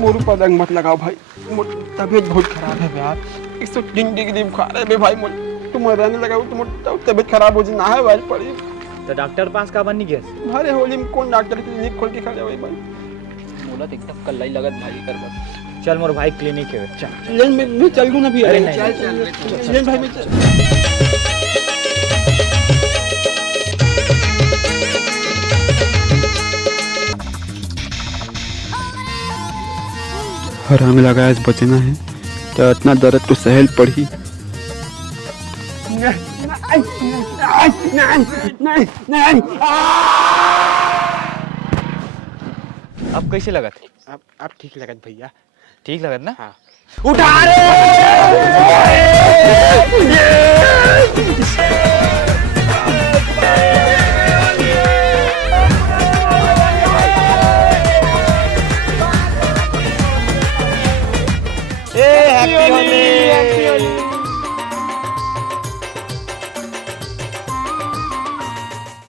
मोरू पतंग मत लगाओ भाई, तबीयत बहुत खराब है यार। 103 डिग्री बुखार है भाई। तुम रहने लगाओ, तुम तबीयत खराब हो ना है भाई पड़ी। तो डॉक्टर पास का बनी गया? अरे होली में कौन डॉक्टर क्लिनिक खोल के खड़े हुए भाई? बोला एकदम कल ही लगत भाई कर। चल मोर भाई क्लिनिक है, चल मैं चल दूं ना भी। अरे नहीं, चल भाई मैं हमें लगा इस बचना है तो इतना दर्द तो सहल पड़ी। नहीं। अब कैसे लगत? अब ठीक लगत भैया। ठीक लगत ना? हाँ। उठा रे।